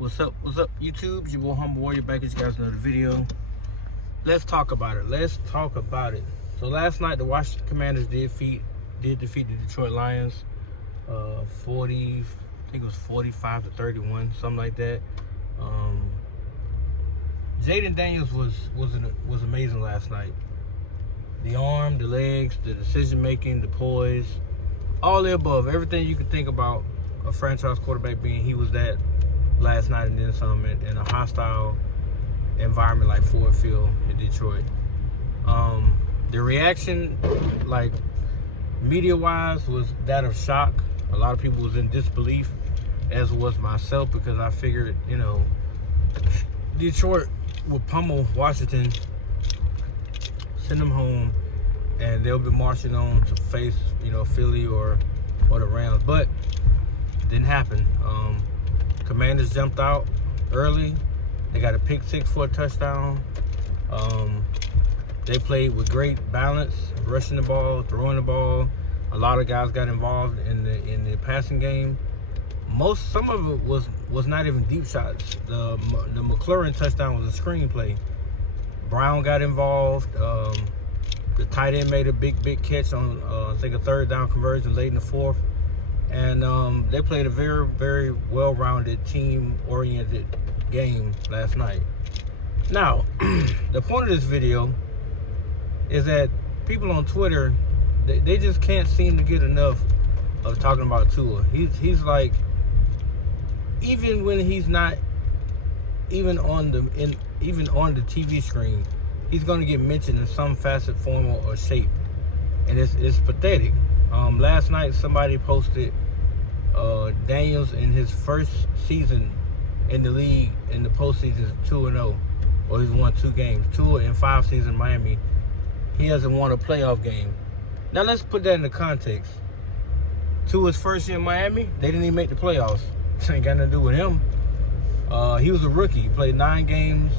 What's up, YouTube? It's your boy Humble Warrior back with you guys another video. Let's talk about it. So last night the Washington Commanders did defeat the Detroit Lions 40, I think it was 45-31, something like that. Jayden Daniels was amazing last night. The arm, the legs, the decision making, the poise, all the above, everything you could think about a franchise quarterback being, he was that last night, and then some in a hostile environment like Ford Field in Detroit. The reaction, like media-wise, was that of shock. A lot of people was in disbelief, as was myself, because I figured, Detroit would pummel Washington, send them home, and they'll be marching on to face, Philly or the Rams. But it didn't happen. Commanders jumped out early. They got a pick six for a touchdown. They played with great balance, rushing the ball, throwing the ball. A lot of guys got involved in the passing game. Some of it was not even deep shots. The McLaurin touchdown was a screen play. Brown got involved. The tight end made a big catch on I think a third down conversion late in the fourth. And they played a very, very well-rounded, team-oriented game last night. Now, the point of this video is that people on Twitter, they just can't seem to get enough of talking about Tua. He's like, even when he's not even on the TV screen, he's going to get mentioned in some facet, form, or shape, and it's pathetic. Last night somebody posted Daniels in his first season in the league in the postseason is 2-0, or he's won 2 games. Tua in 5 seasons in Miami, he hasn't won a playoff game. Now let's put that into context. Tua's first year in Miami, they didn't even make the playoffs. This ain't got nothing to do with him. He was a rookie. He played 9 games,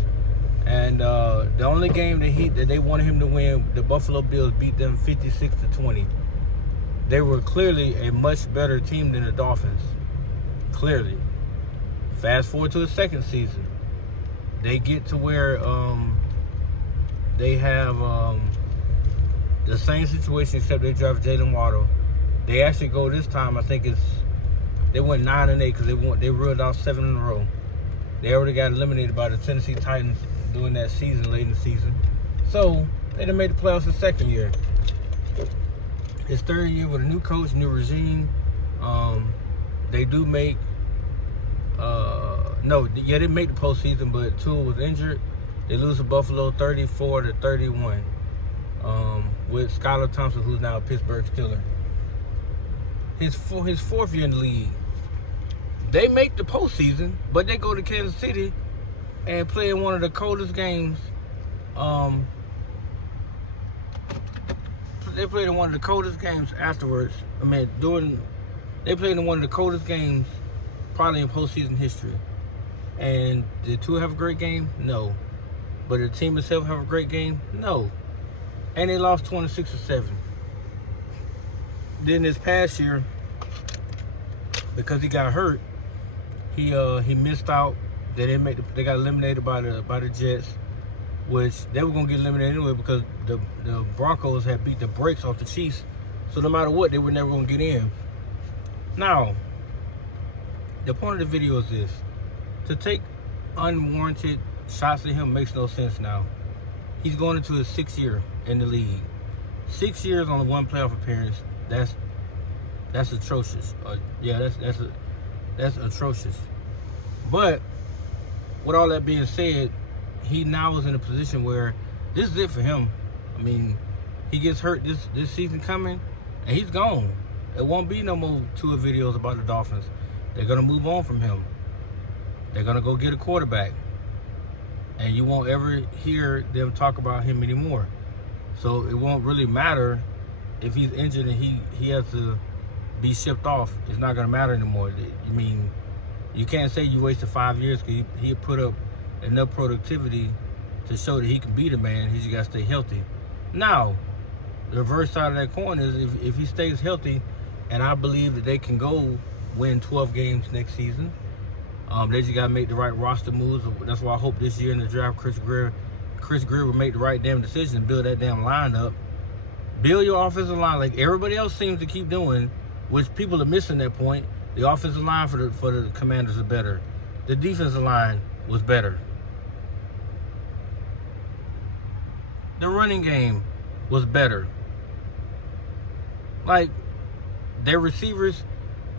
and the only game that they wanted him to win, the Buffalo Bills beat them 56-20. They were clearly a much better team than the Dolphins. Clearly. Fast forward to the second season. They get to where they have the same situation, except they draft Jalen Waddle. They actually go this time, I think they went 9-8 because they ruled out 7 in a row. They already got eliminated by the Tennessee Titans during that season, late in the season. So they done made the playoffs the second year. His third year with a new coach, new regime. They do make they didn't make the postseason, but Tua was injured. They lose to Buffalo 34-31 with Skylar Thompson, who's now a Pittsburgh Steeler. His fourth year in the league, they make the postseason, but they go to Kansas City and play in one of the coldest games. They played in one of the coldest games afterwards. They played in one of the coldest games probably in postseason history. And did Tua have a great game? No. But did the team itself have a great game? No. And they lost 26-7. Then this past year, because he got hurt, he missed out. They got eliminated by the Jets, which they were gonna get eliminated anyway because the Broncos had beat the brakes off the Chiefs. So no matter what, they were never gonna get in. Now, the point of the video is this: to take unwarranted shots at him makes no sense now. He's going into his 6th year in the league. 6 years on one playoff appearance. That's atrocious. That's atrocious. But with all that being said, he now is in a position where this is it for him. I mean, he gets hurt this season coming, and he's gone. It won't be no more Tua videos about the Dolphins. They're gonna move on from him. They're gonna go get a quarterback, and you won't ever hear them talk about him anymore. So it won't really matter if he's injured and he has to be shipped off. It's not gonna matter anymore. I mean, you can't say you wasted 5 years because he put up enough productivity to show that he can be the man. He just gotta stay healthy. Now, the reverse side of that coin is if he stays healthy, and I believe that they can go win 12 games next season, They just got to make the right roster moves. That's why I hope this year in the draft, Chris Greer will make the right damn decision and build that damn lineup. Build your offensive line like everybody else seems to keep doing, which people are missing that point. The offensive line for the Commanders is better. The defensive line was better. The running game was better. Like, their receivers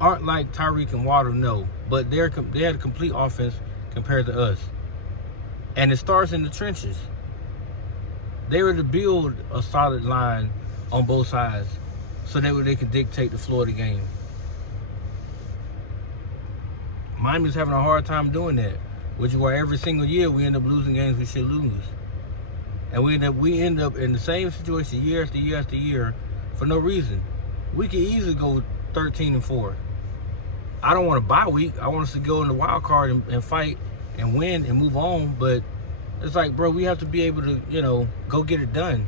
aren't like Tyreek and Waddle, no, but they had a complete offense compared to us. And it starts in the trenches. They were to build a solid line on both sides so that way they could dictate the flow of the game. Miami's having a hard time doing that, which is why every single year we end up losing games we should lose. And we end up in the same situation year after year after year for no reason. We could easily go 13-4. I don't want a bye week. I want us to go in the wild card and fight and win and move on. But it's like, bro, we have to be able to, go get it done.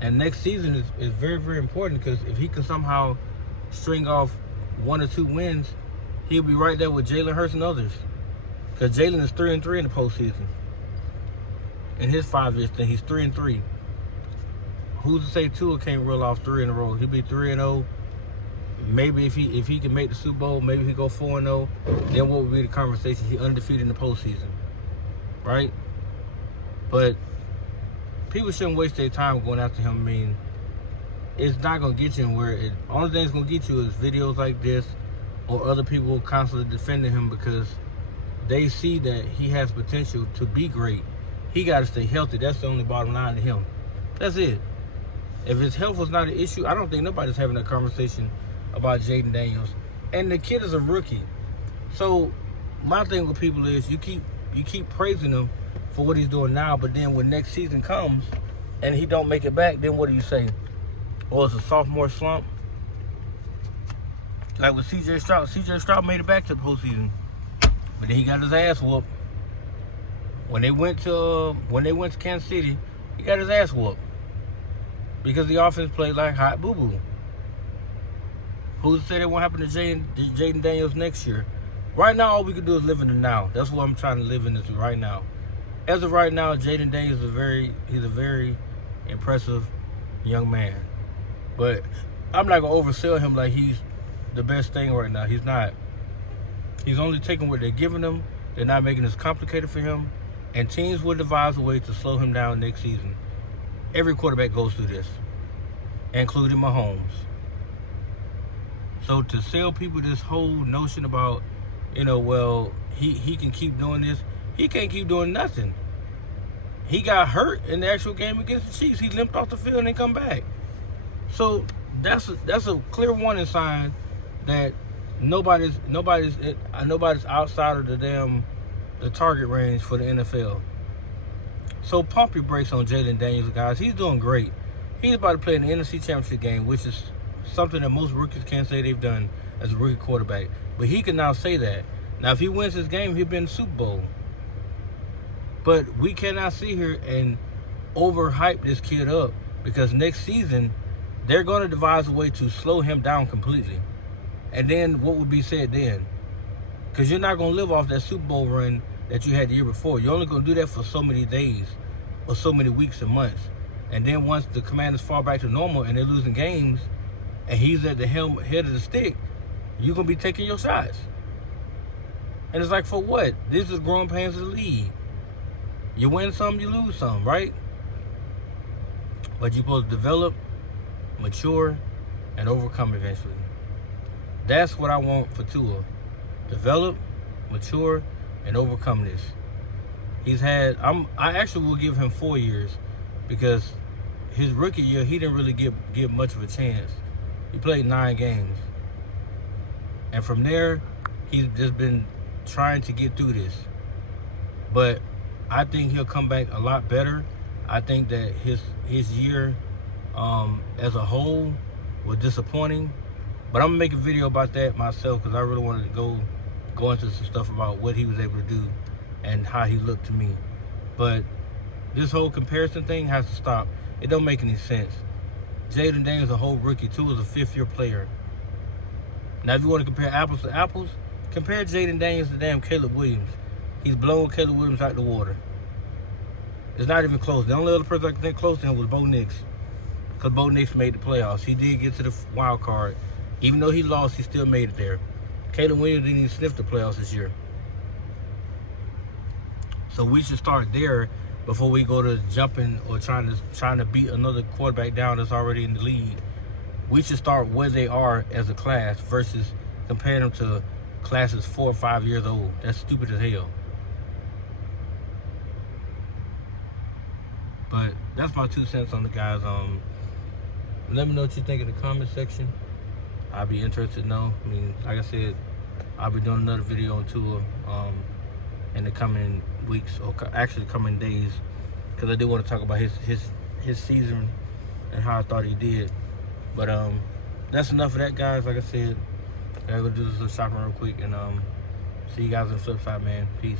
And next season is very, very important because if he can somehow string off 1 or 2 wins, he'll be right there with Jalen Hurts and others. Because Jalen is 3-3 in the postseason. In his 5-year thing, he's 3-3. Who's to say Tua can't roll off 3 in a row? He'll be 3-0. Maybe if he can make the Super Bowl, maybe he go 4-0. Then what would be the conversation? He undefeated in the postseason, right? But people shouldn't waste their time going after him. I mean, it's not gonna get you anywhere. Only thing that's gonna get you is videos like this, or other people constantly defending him because they see that he has potential to be great. He got to stay healthy. That's the only bottom line to him. That's it. If his health was not an issue, I don't think nobody's having a conversation about Jayden Daniels. And the kid is a rookie. So my thing with people is you keep praising him for what he's doing now, but then when next season comes and he don't make it back, then what do you say? Oh, it's a sophomore slump? Like with C.J. Stroud. C.J. Stroud made it back to the postseason, but then he got his ass whooped. When they went to Kansas City, he got his ass whooped because the offense played like hot boo-boo. Who's to say that won't happen to Jayden Daniels next year? Right now, all we can do is live in the now. That's what I'm trying to live in, is right now. As of right now, Jayden Daniels he's a very impressive young man. But I'm not gonna oversell him like he's the best thing right now. He's not. He's only taking what they're giving him. They're not making this complicated for him. And teams will devise a way to slow him down next season. Every quarterback goes through this, including Mahomes. So to sell people this whole notion about, well, he can keep doing this. He can't keep doing nothing. He got hurt in the actual game against the Chiefs. He limped off the field and come back. So that's a clear warning sign that nobody's outside of the target range for the NFL. So pump your brakes on Jayden Daniels, guys. He's doing great. He's about to play in the NFC Championship game, which is something that most rookies can't say they've done as a rookie quarterback. But he can now say that. Now, if he wins this game, he'll be in the Super Bowl. But we cannot sit here and overhype this kid up because next season, they're going to devise a way to slow him down completely. And then what would be said then? Because you're not going to live off that Super Bowl run that you had the year before. You're only going to do that for so many days or so many weeks and months. And then once the Commanders fall back to normal and they're losing games and he's at the head of the stick, you're going to be taking your shots. And it's like, for what? This is growing pains of the league. You win some, you lose some, right? But you're supposed to develop, mature, and overcome eventually. That's what I want for Tua. Develop, mature, and overcome this. I actually will give him 4 years because his rookie year, he didn't really give much of a chance. He played 9 games. And from there, he's just been trying to get through this. But I think he'll come back a lot better. I think that his year as a whole was disappointing. But I'm going to make a video about that myself because I really wanted to go into some stuff about what he was able to do and how he looked to me. But this whole comparison thing has to stop. It don't make any sense. Jayden Daniels is a whole rookie. Tua is a 5th-year player. Now, if you want to compare apples to apples, Compare Jaden Daniels to damn Caleb Williams. He's blown Caleb Williams out the water. It's not even close. The only other person I can think close to him was Bo Nix. Because Bo Nix made the playoffs. He did get to the wild card. Even though he lost, he still made it there. Caleb Williams didn't even sniff the playoffs this year. So we should start there before we go to jumping or trying to beat another quarterback down that's already in the league. We should start where they are as a class versus comparing them to classes 4 or 5 years old. That's stupid as hell. But that's my 2 cents on the guys. Let me know what you think in the comment section. I'll be interested to know. I mean, like I said, I'll be doing another video on Tua in the coming weeks, or actually coming days, because I do want to talk about his season and how I thought he did. But that's enough of that, guys. Like I said, I gotta go do this little shopping real quick, and see you guys on the flip side, man. Peace.